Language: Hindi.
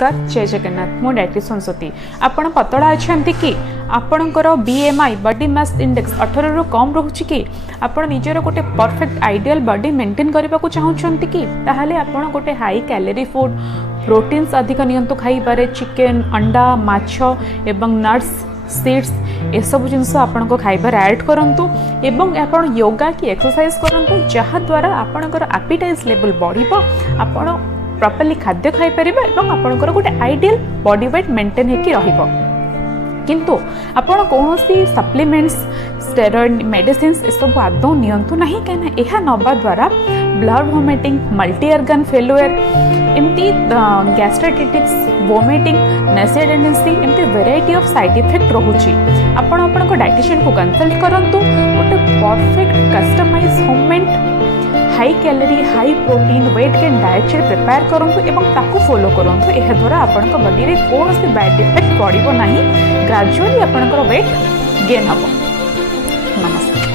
जय जगन्नाथ मो डायट्रिशियन सती आपण पतला अच्छा कि आपणकर BMI बॉडी मास इंडेक्स 18 रु कम रोचे कि आपण निजर गोटे परफेक्ट आइडियल बॉडी मेंटेन करने को चाहते कि ताहले आपण गोटे हाई कैलोरी फूड प्रोटीन्स अधिक नियंतु खाइबारे चिकेन अंडा माछ एवं नट्स सीड्स ए सब जिनस आपण खाइबार ऐड करंतु एवं आपण योगा की एक्सरसाइज करंतु जहा द्वारा आपणकर एपिटाइज लेवल बढ़िबो आपण प्रॉपर्ली खाद्य खाई परिबा एवं आपणकर गोटे आइडियल बॉडी वेट मेंटेन हेकि रहिबो किंतु आपण कोनोसी सप्लीमेंट्स स्टेरॉइड मेडिसिन्स ए सब आदौ नियंतु नहीं कहना एहा नबा द्वारा blood vomiting multi organ failure एमती गैस्ट्राइटिस वोमिटिंग नेसिया टेंडेंसी एमती वेराइटी ऑफ साइड इफेक्ट रोची आपण आपनको डाइटिशियन को कंसल्ट करंतु गोटे perfect customise homemade high calorie high protein weight gain diet chart prepare करूँ एवं ताकू फॉलो करूँ यह द्वारा आपण बॉडी रे कौन सी बैड इफेक्ट पड़ो ना ग्रेजुअली आपंकर वेट गेन हम। नमस्कार।